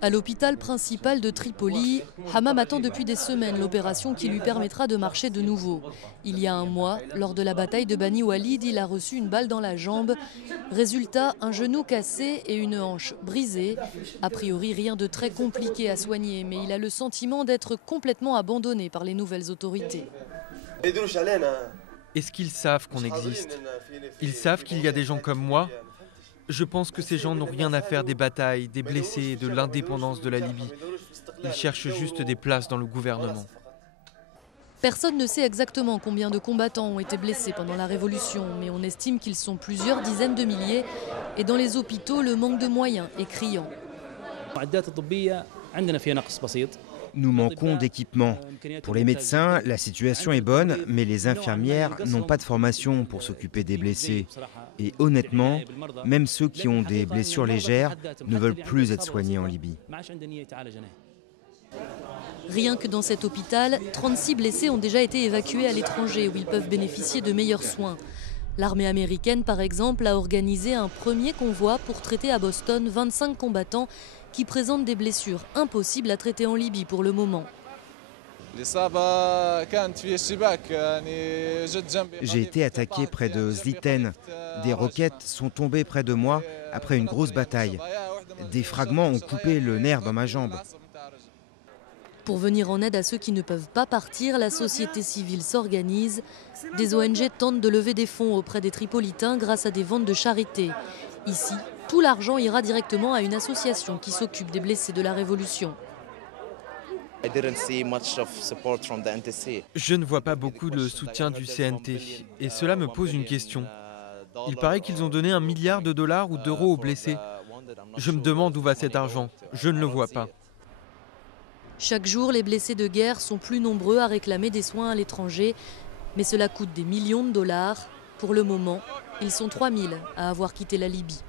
À l'hôpital principal de Tripoli, Hammam attend depuis des semaines l'opération qui lui permettra de marcher de nouveau. Il y a un mois, lors de la bataille de Bani Walid, il a reçu une balle dans la jambe. Résultat, un genou cassé et une hanche brisée. A priori, rien de très compliqué à soigner, mais il a le sentiment d'être complètement abandonné par les nouvelles autorités. Est-ce qu'ils savent qu'on existe? Ils savent qu'il y a des gens comme moi? Je pense que ces gens n'ont rien à faire des batailles, des blessés et de l'indépendance de la Libye. Ils cherchent juste des places dans le gouvernement. Personne ne sait exactement combien de combattants ont été blessés pendant la Révolution, mais on estime qu'ils sont plusieurs dizaines de milliers. Et dans les hôpitaux, le manque de moyens est criant. Nous manquons d'équipements. Pour les médecins, la situation est bonne, mais les infirmières n'ont pas de formation pour s'occuper des blessés. Et honnêtement, même ceux qui ont des blessures légères ne veulent plus être soignés en Libye. Rien que dans cet hôpital, 36 blessés ont déjà été évacués à l'étranger où ils peuvent bénéficier de meilleurs soins. L'armée américaine, par exemple, a organisé un premier convoi pour traiter à Boston 25 combattants qui présentent des blessures impossibles à traiter en Libye pour le moment. J'ai été attaqué près de Zliten. Des roquettes sont tombées près de moi après une grosse bataille. Des fragments ont coupé le nerf dans ma jambe. Pour venir en aide à ceux qui ne peuvent pas partir, la société civile s'organise. Des ONG tentent de lever des fonds auprès des Tripolitains grâce à des ventes de charité. Ici, tout l'argent ira directement à une association qui s'occupe des blessés de la Révolution. Je ne vois pas beaucoup de soutien du CNT et cela me pose une question. Il paraît qu'ils ont donné $1 milliard ou d'euros aux blessés. Je me demande où va cet argent. Je ne le vois pas. Chaque jour, les blessés de guerre sont plus nombreux à réclamer des soins à l'étranger, mais cela coûte des millions de dollars. Pour le moment, ils sont 3000 à avoir quitté la Libye.